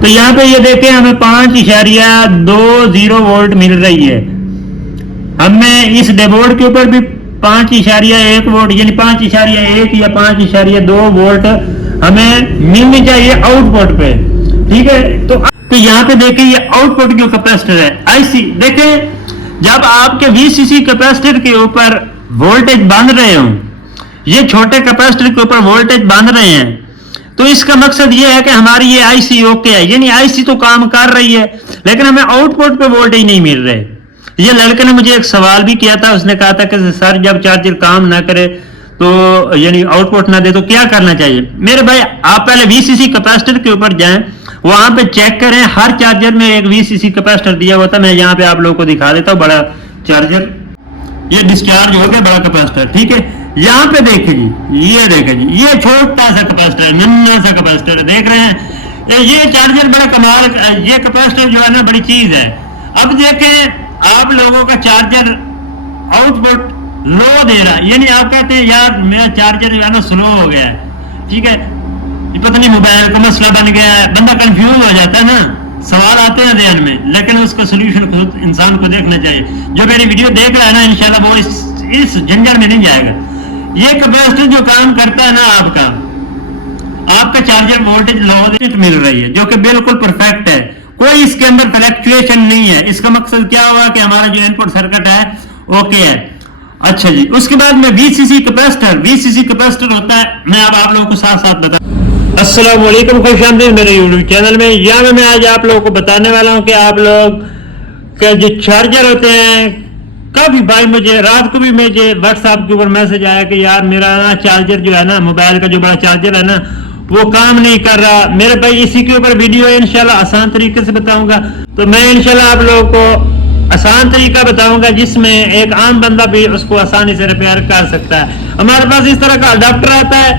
तो यहाँ पे ये देखें हमें 5.20 वोल्ट मिल रही है। हमें इस डेबोर्ड के ऊपर भी 5.1 वोल्ट यानी 5.1 या 5.2 वोल्ट हमें मिलनी चाहिए आउटपुट पे, ठीक है। तो यहाँ पे देखें ये आउटपुट जो कैपेसिटर है आईसी, देखें जब आपके वीसीसी कैपेसिटर के ऊपर वोल्टेज बांध रहे हो, ये छोटे कैपेसिटर के ऊपर वोल्टेज बांध रहे हैं, तो इसका मकसद ये है कि हमारी ये आईसी ओके है, यानी आईसी तो काम कर रही है लेकिन हमें आउटपुट पे वोल्टेज नहीं मिल रहे। ये लड़के ने मुझे एक सवाल भी किया था, उसने कहा था कि सर जब चार्जर काम ना करे तो यानी आउटपुट ना दे तो क्या करना चाहिए। मेरे भाई आप पहले वीसीसी कैपेसिटर के ऊपर जाएं, वहां पे चेक करें, हर चार्जर में एक वीसीसी कैपेसिटर दिया हुआ था। मैं यहाँ पे आप लोगों को दिखा देता हूँ, बड़ा चार्जर ये डिस्चार्ज हो गया, बड़ा कैपेसिटर, ठीक है। यहाँ पे देखें जी, ये देखें जी, ये छोटा सा कैपेसिटर है, नन्हा सा कैपेसिटर है, देख रहे हैं। ये चार्जर बड़ा कमाल, ये कैपेसिटर जो है ना बड़ी चीज है। अब देखें आप लोगों का चार्जर आउटपुट लो दे रहा है, यानी आप कहते हैं यार मेरा चार्जर जो है ना स्लो हो गया है, ठीक है, ये पता नहीं मोबाइल का मसला बन गया है, बंदा कंफ्यूज हो जाता है ना, सवाल आते हैं ध्यान में, लेकिन उसका सोल्यूशन खुद इंसान को देखना चाहिए। जो मेरी वीडियो देख रहा है ना इंशाल्लाह वो इस झंझट में नहीं जाएगा। ये कैपेसिटर जो काम करता है ना, आपका चार्जर वोल्टेज लो मिल रही है जो कि बिल्कुल परफेक्ट है, कोई इसके अंदर फ्लक्चुएशन नहीं है। इसका मकसद क्या हुआ कि हमारा जो इनपुट सर्किट है ओके है। अच्छा जी, उसके बाद में वीसीसी कैपेसिटर होता है, मैं अब आप लोगों को साथ साथ बता। अस्सलाम वालेकुम, खुशामदीद मेरे यूट्यूब चैनल में। यहाँ मैं आज आप लोगों को बताने वाला हूँ कि आप लोग के जो चार्जर होते हैं, काफी भाई मुझे रात को भी मुझे व्हाट्सएप के ऊपर मैसेज आया कि यार मेरा ना चार्जर जो है ना, मोबाइल का जो बड़ा चार्जर है ना वो काम नहीं कर रहा। मेरे भाई इसी के ऊपर वीडियो है, इंशाल्लाह आसान तरीके से बताऊंगा। तो मैं इंशाल्लाह आप लोगों को आसान तरीका बताऊंगा जिसमें एक आम बंदा भी उसको आसानी से रिपेयर कर सकता है। हमारे पास इस तरह का अडाप्टर आता है,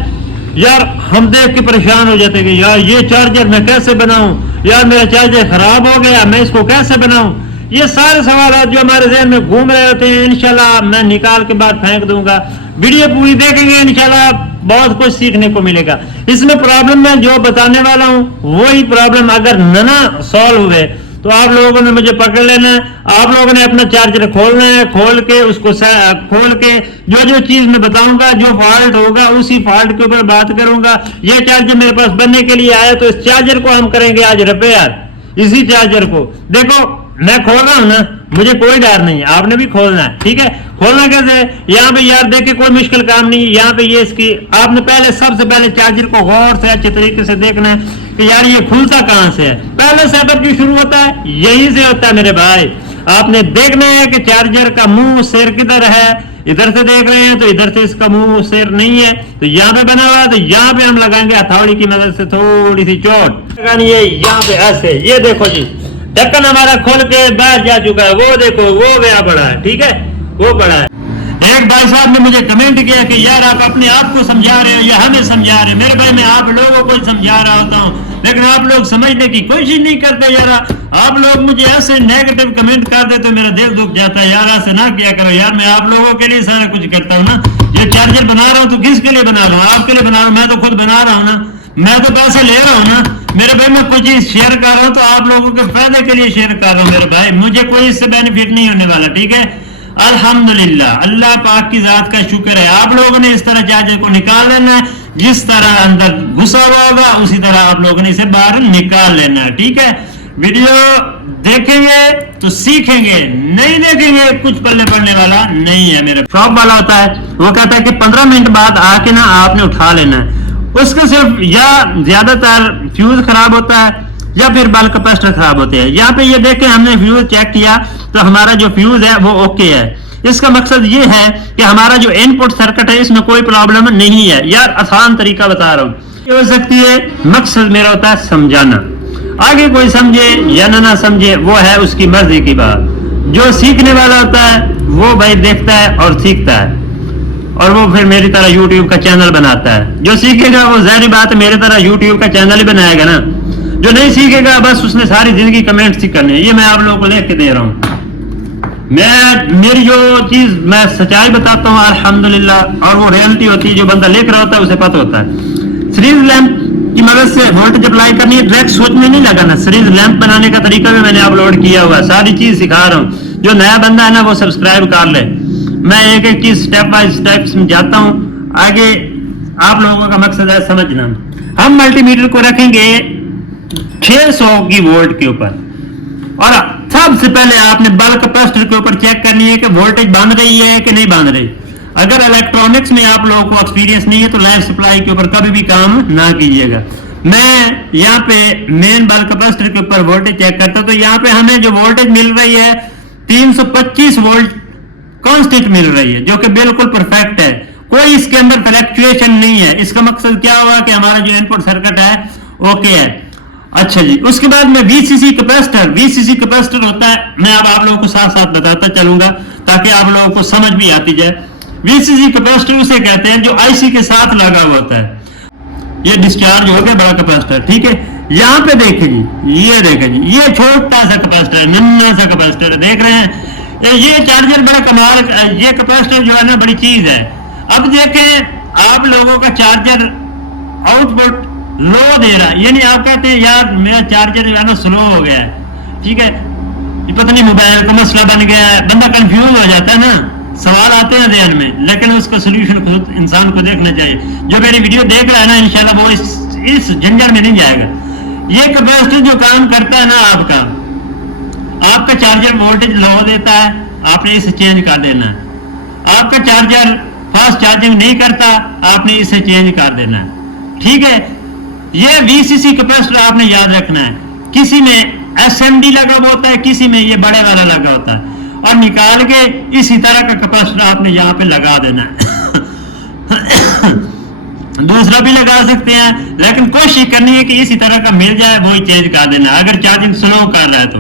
यार हम देख के परेशान हो जाते हैं कि यार ये चार्जर मैं कैसे बनाऊं, यार मेरा चार्जर खराब हो गया मैं इसको कैसे बनाऊं। ये सारे सवाल जो हमारे जहन में घूम रहे होते हैं, इंशाल्लाह मैं निकाल के बाद फेंक दूंगा। वीडियो पूरी देखेंगे इंशाल्लाह बहुत कुछ सीखने को मिलेगा। इसमें प्रॉब्लम में जो बताने वाला हूँ वही प्रॉब्लम अगर ना सॉल्व हुए तो आप लोगों ने मुझे पकड़ लेना है। आप लोगों ने अपना चार्जर खोलना है, खोल के उसको खोल के जो चीज मैं बताऊंगा, जो फॉल्ट होगा उसी फॉल्ट के ऊपर बात करूंगा। यह चार्जर मेरे पास बनने के लिए आया तो इस चार्जर को हम करेंगे आज रिपेयर। इसी चार्जर को देखो मैं खोल रहा हूं ना, मुझे कोई डर नहीं है, आपने भी खोलना है, ठीक है। खोलना कैसे है, यहाँ पे यार देखे कोई मुश्किल काम नहीं है। यहाँ पे ये इसकी आपने पहले सबसे पहले चार्जर को गौर से अच्छे तरीके से देखना है कि यार ये खुलता कहाँ से है। पहले सेटअप जो शुरू होता है यहीं से होता है मेरे भाई। आपने देखना है कि चार्जर का मुंह सिर किधर है, इधर से देख रहे हैं तो इधर से इसका मुंह सिर नहीं है, तो यहाँ पे बना हुआ है, तो यहाँ पे हम लगाएंगे हथौड़ी की मदद से थोड़ी सी चोट लगानी है यहाँ पे ऐसे। ये देखो जी ढक्कन हमारा खोल के बाहर जा चुका है, वो देखो वो गया पड़ा है, ठीक है, वो पड़ा है। एक भाई साहब ने मुझे कमेंट किया कि यार आप अपने आप को समझा रहे हो या हमें समझा रहे हो। मेरे भाई मैं आप लोगों को समझा रहा होता हूँ लेकिन आप लोग समझने की कोशिश नहीं करते। यार आप लोग मुझे ऐसे नेगेटिव कमेंट कर देते तो मेरा दिल दुख जाता है। यार ऐसे ना किया करो यार, मैं आप लोगों के लिए सारा कुछ करता हूँ ना। ये चार्जर बना रहा हूँ तो किसके लिए बना रहा हूँ, आपके लिए बना रहा हूँ, मैं तो खुद बना रहा हूँ ना, मैं तो पैसे ले रहा हूँ ना। मेरे भाई मैं कोई चीज शेयर कर रहा हूँ तो आप लोगों के फायदे के लिए शेयर कर रहा हूँ मेरे भाई, मुझे कोई इससे बेनिफिट नहीं होने वाला, ठीक है। अल्हम्दुलिल्लाह, अल्लाह पाक की जात का शुक्र है। आप लोगों ने इस तरह चार्जर को निकाल लेना है, जिस तरह अंदर घुसा हुआ होगा उसी तरह आप लोगों ने इसे बाहर निकाल लेना है, ठीक है। वीडियो देखेंगे तो सीखेंगे, नहीं देखेंगे कुछ पल्ले पड़ने वाला नहीं है। मेरे शॉप वाला होता है वो कहता है कि 15 मिनट बाद आके ना आपने उठा लेना है। उसके सिर्फ या ज्यादातर फ्यूज खराब होता है या फिर बल्क कैपेसिटर खराब होते हैं। यहाँ पे ये देखें हमने फ्यूज चेक किया तो हमारा जो फ्यूज है वो ओके है। इसका मकसद ये है कि हमारा जो इनपुट सर्किट है इसमें कोई प्रॉब्लम नहीं है। यार आसान तरीका बता रहा हूँ, ये हो सकती है, मकसद मेरा होता है समझाना। आगे कोई समझे या ना समझे वो है उसकी मर्जी की बात। जो सीखने वाला होता है वो भाई देखता है और सीखता है, और वो फिर मेरी तरह YouTube का चैनल बनाता है। जो सीखेगा वो जाहिर बात है मेरी तरह YouTube का चैनल ही बनाएगा ना। जो नहीं सीखेगा बस उसने सारी जिंदगी कमेंट्स ही करने। ये मैं आप लोगों को लिख के दे रहा हूँ। मैं मेरी जो चीज मैं सच्चाई बताता हूँ अल्हम्दुलिल्लाह, और वो रियलिटी होती है। जो बंदा लिख रहा होता है उसे पता होता है। सीरीज लैंप की मदद से वोल्टेज अप्लाई करनी है। डायरेक्ट स्विच में नहीं लगाना। सीरीज लैंप बनाने का तरीका भी मैंने अपलोड किया हुआ है, सारी चीज सिखा रहा हूँ। जो नया बंदा है ना वो सब्सक्राइब कर ले। मैं एक एक चीज स्टेप बाय स्टेप समझाता हूँ, आगे आप लोगों का मकसद है समझना। हम मल्टीमीटर को रखेंगे 600 की वोल्ट के ऊपर, और सबसे पहले आपने बल्क कैपेसिटर के ऊपर चेक करनी है कि वोल्टेज बन रही है कि नहीं बन रही। अगर इलेक्ट्रॉनिक्स में आप लोगों को एक्सपीरियंस नहीं है तो लाइफ सप्लाई के ऊपर कभी भी काम ना कीजिएगा। मैं यहाँ पे मेन बल्क कैपेसिटर के ऊपर वोल्टेज चेक करता हूं, तो यहाँ पे हमें जो वोल्टेज मिल रही है 325 वोल्ट कांस्टेंट मिल रही है, जो कि बिल्कुल परफेक्ट है, कोई इसके अंदर फ्लक्चुएशन नहीं है। इसका मकसद क्या हुआ कि हमारा जो इनपुट सर्किट है ओके है। अच्छा जी, उसके बाद में वीसीसी कैपेसिटर होता है, मैं अब आप लोगों को साथ साथ बताता चलूंगा ताकि आप लोगों को समझ भी आती जाए। वीसीसी कैपेसिटर उसे कहते हैं जो आईसी के साथ लगा हुआ होता है। ये डिस्चार्ज हो गया बड़ा कैपेसिटर, ठीक है। यहाँ पे देखें जी, ये देखें जी, ये छोटा सा कैपेसिटर है, नन्हा सा कैपेसिटर है, देख रहे हैं। ये चार्जर बड़ा कमाल, ये कैपेसिटर जो है ना बड़ी चीज है। अब देखें आप लोगों का चार्जर आउटपुट लो दे रहा है, यानी आप कहते हैं यार मेरा चार्जर जो है ना स्लो हो गया है, ठीक है, ये पता नहीं मोबाइल का मसला बन गया है। बंदा कंफ्यूज हो जाता है ना, सवाल आते हैं ध्यान में, लेकिन उसका सोल्यूशन खुद इंसान को देखना चाहिए। जो मेरी वीडियो देख रहा है ना इंशाल्लाह वो इस झंझट में नहीं जाएगा। ये कैपेसिटर जो काम करता है ना, आपका चार्जर वोल्टेज लो देता है, आपने इसे चेंज कर देना है। आपका चार्जर फास्ट चार्जिंग नहीं करता, आपने इसे चेंज कर देना है, ठीक है। ये वीसीसी कैपेसिटर आपने याद रखना है। किसी में एसएमडी लगा हुआ होता है, किसी में ये बड़े वाला लगा होता है, और निकाल के इसी तरह का कैपेसिटर आपने यहाँ पे लगा देना है। दूसरा भी लगा सकते हैं, लेकिन कोशिश करनी है कि इसी तरह का मिल जाए, वही चेंज कर देना अगर चार्जिंग स्लो कर रहा है तो,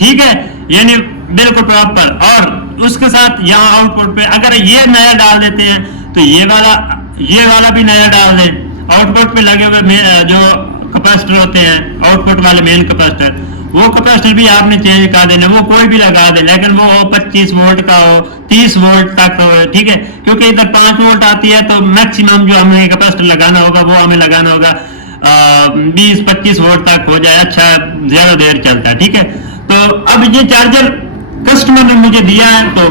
ठीक है, यानी बिल्कुल प्रॉपर। और उसके साथ यहाँ आउटपुट पे अगर ये नया डाल देते हैं तो ये वाला भी नया डाल दें। आउटपुट पे लगे हुए जो कैपेसिटर होते हैं, आउटपुट वाले मेन कैपेसिटर, वो कैपेसिटर भी आपने चेंज कर देना। वो कोई भी लगा दे, लेकिन वो 25 वोल्ट का हो, 30 वोल्ट तक हो, ठीक है, क्योंकि इधर 5 वोल्ट आती है तो मैक्सिमम जो हमें कैपेसिटर लगाना होगा वो हमें लगाना होगा 20-25 वोल्ट तक हो जाए, अच्छा ज्यादा देर चलता है, ठीक है। तो अब ये चार्जर कस्टमर ने मुझे दिया है तो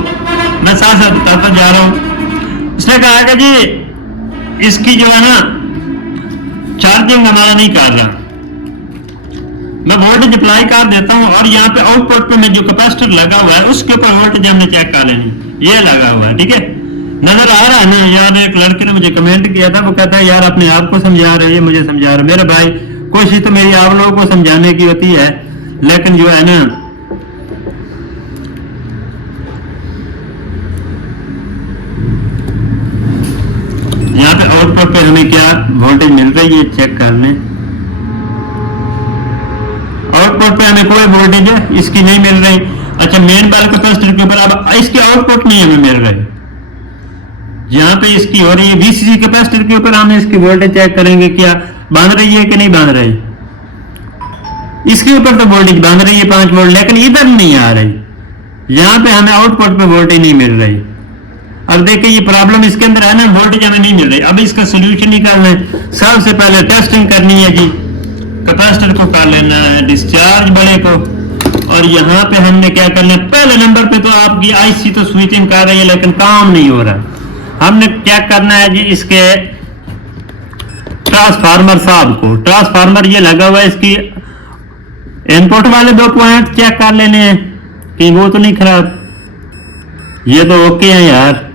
मैं साथ साथ बताता जा रहा हूँ। इसने कहा कि जी इसकी जो है ना चार्जिंग हमारा नहीं कर रहा, मैं वोल्टेज अप्लाई कर देता हूं, और यहाँ पे आउटपुट पे में जो कैपेसिटर लगा हुआ है उसके ऊपर वोल्टेज हमने चेक कर लेनी, ये लगा हुआ है, ठीक है, नजर आ रहा है ना। यार एक लड़के ने मुझे कमेंट किया था, वो कहता है यार अपने आप को समझा रहे हैं, मुझे समझा रहे। मेरे भाई कोशिश तो मेरी आप लोगों को समझाने की होती है, लेकिन जो है ना यहाँ पे आउटपुट पे हमें क्या वोल्टेज मिल रही है चेक कर लें। आउटपुट पे हमें कोई वोल्टेज इसकी नहीं मिल रही। अच्छा, मेन बल्क कैपेसिटर के ऊपर अब इसके आउटपुट नहीं हमें मिल रही, यहाँ पे इसकी हो रही है। वीसीसी कैपेसिटर के ऊपर हम इसकी वोल्टेज चेक करेंगे क्या बन रही है कि नहीं बन रही। इसके ऊपर तो वोल्टेज बन रही है 5 वोल्ट, लेकिन इधर नहीं आ रही, यहाँ पे हमें आउटपुट पे वोल्टेज नहीं मिल रही। अब देखिए ये प्रॉब्लम इसके अंदर है ना, वोल्टेज हमें नहीं मिल रही। अब इसका सोल्यूशन निकालना है। सबसे पहले टेस्टिंग करनी है जी, कैपेसिटर को कर लेना है डिस्चार्ज बड़े को, और यहाँ पे हमने क्या करना है, पहले नंबर पे तो आपकी आईसी तो स्विचिंग कर रही है लेकिन काम नहीं हो रहा। हमने क्या करना है जी, इसके ट्रांसफार्मर साहब को, ट्रांसफार्मर ये लगा हुआ है, इसकी इनपुट वाले 2 पॉइंट चेक कर लेने हैं कि वो तो नहीं खराब, ये तो ओके है यार।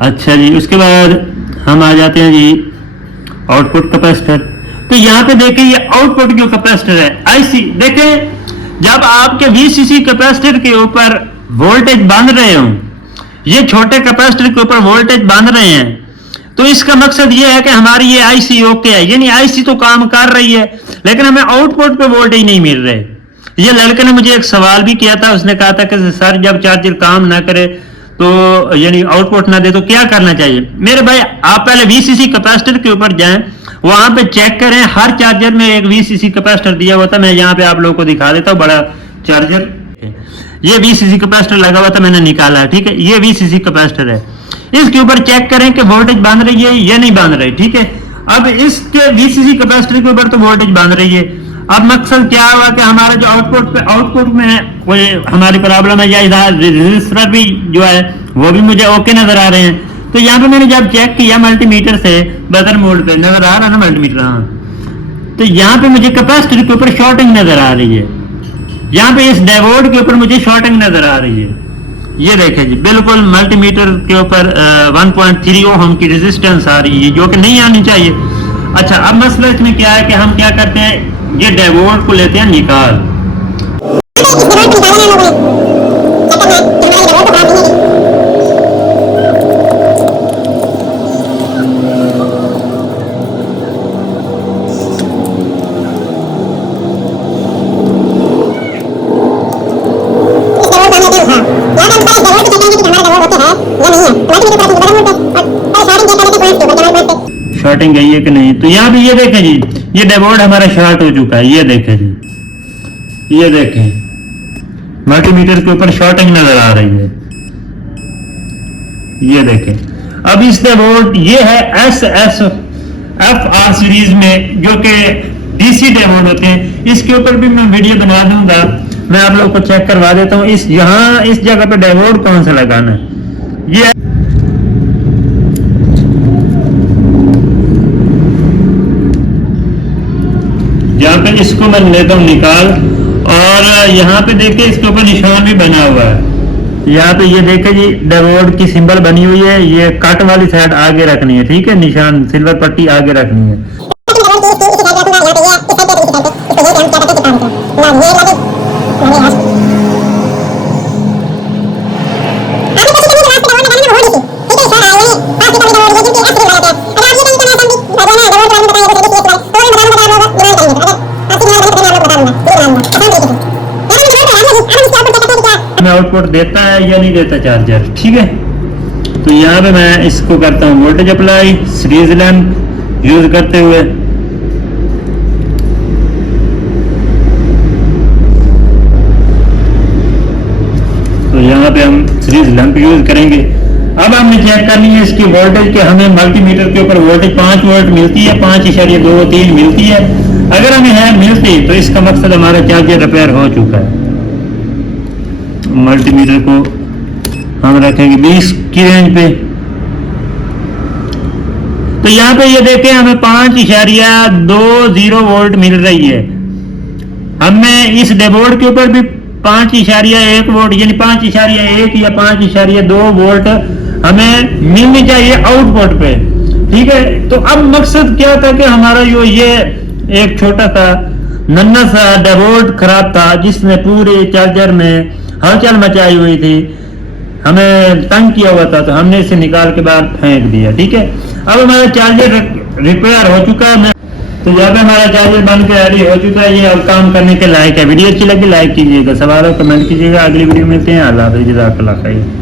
अच्छा जी, उसके बाद हम आ जाते हैं जी आउटपुट कैपेसिटर। तो यहाँ पे देखिए ये आउटपुट जो कैपेसिटर है आईसी, देखें जब आपके वीसीसी कैपेसिटर के ऊपर वोल्टेज बन रहे हो, ये छोटे कैपेसिटर के ऊपर वोल्टेज बन रहे हैं, तो इसका मकसद ये है कि हमारी ये आईसी ओके है, यानी आईसी तो काम कर रही है, लेकिन हमें आउटपुट पे वोल्टेज नहीं मिल रहे। ये लड़के ने मुझे एक सवाल भी किया था, उसने कहा था कि सर जब चार्जर काम ना करे तो यानी आउटपुट ना दे तो क्या करना चाहिए। मेरे भाई आप पहले वीसीसी कैपेसिटर के ऊपर जाएं, वहां पे चेक करें, हर चार्जर में एक वीसीसी कैपेसिटर दिया हुआ था। मैं यहाँ पे आप लोगों को दिखा देता हूँ, बड़ा चार्जर, ये वीसीसी कैपेसिटर लगा हुआ था, मैंने निकाला, ठीक है, ये वीसीसी कैपेसिटर है। इसके ऊपर चेक करें कि वोल्टेज बन रही है या नहीं बन रही, ठीक है। अब इसके VCC कैपेसिटर के ऊपर तो वोल्टेज बन रही है। अब मकसद क्या हुआ कि हमारा जो आउटपुट में कोई हमारी प्रॉब्लम है या इधर रजिस्टर भी जो है वो भी मुझे ओके नजर आ रहे हैं। तो यहाँ पे मैंने जब चेक किया मल्टीमीटर से बजर मोड पे नजर आ रहा है ना मल्टीमीटर, हाँ, तो यहाँ पे मुझे कैपेसिटर के ऊपर शॉर्टिंग नजर आ रही है। यहाँ पे इस डायोड के ऊपर मुझे शॉर्टिंग नजर आ रही है। ये देखें जी, बिल्कुल मल्टीमीटर के ऊपर 1.3 ओम की रेजिस्टेंस आ रही है जो कि नहीं आनी चाहिए। अच्छा, अब मसला इसमें क्या है कि हम क्या करते हैं, ये डायोड को लेते हैं निकाल। शॉर्टिंग गई है कि नहीं, तो यहाँ भी ये देखें जी, ये डायोड हमारा शॉर्ट हो चुका है। ये देखें जी, ये देखें मल्टीमीटर के ऊपर शॉर्टिंग नजर आ रही है। ये देखें। अब इस डायोड ये है SSFR सीरीज में जो कि DC डायोड होते हैं। इसके ऊपर भी मैं वीडियो बना दूंगा, मैं आप लोग को चेक करवा देता हूँ। इस यहाँ इस जगह पे डायोड कौन सा लगाना है, ये यहाँ पे इसको मैं लेता हूँ निकाल, और यहाँ पे देखिए इसके ऊपर निशान भी बना हुआ है। यहाँ पे ये देखिए जी, डायोड की सिंबल बनी हुई है। ये कट वाली साइड आगे रखनी है, ठीक है, निशान सिल्वर पट्टी आगे रखनी है। आउटपुट देता है या नहीं देता चार्जर, ठीक है। तो यहाँ पे मैं इसको करता हूँ voltage apply series lamp use करते हुए। तो यहाँ पे हम सीरीज लैंप यूज करेंगे। अब हमने चेक करनी है इसकी वोल्टेज के, हमें मल्टीमीटर के ऊपर वोल्टेज 5 वोल्ट मिलती है, 5.23 मिलती है। अगर हमें है मिलती तो इसका मकसद हमारा चार्जर रिपेयर हो चुका है। मल्टीमीटर को हम रखेंगे 20 की रेंज पे। तो यहाँ पे ये देखें हमें 5.20 वोल्ट मिल रही है। हमें इस डायोड के ऊपर भी 5.1 वोल्ट यानी 5.1 या 5.2 वोल्ट हमें मिलनी चाहिए आउटपुट पे, ठीक है। तो अब मकसद क्या था कि हमारा जो ये एक छोटा सा नन्हा सा डायोड खराब था जिसने पूरे चार्जर में हलचल मचाई हुई थी, हमें तंग किया हुआ था, तो हमने इसे निकाल के बाहर फेंक दिया, ठीक है। अब हमारा चार्जर रिपेयर हो चुका है। तो यहाँ पे हमारा चार्जर बन के रेडी हो चुका है, ये अब काम करने के लायक है। वीडियो अच्छी लगी लाइक कीजिएगा, सवालों कमेंट कीजिएगा। अगली वीडियो में मिलते हैं। अल्लाह हाफ़िज़।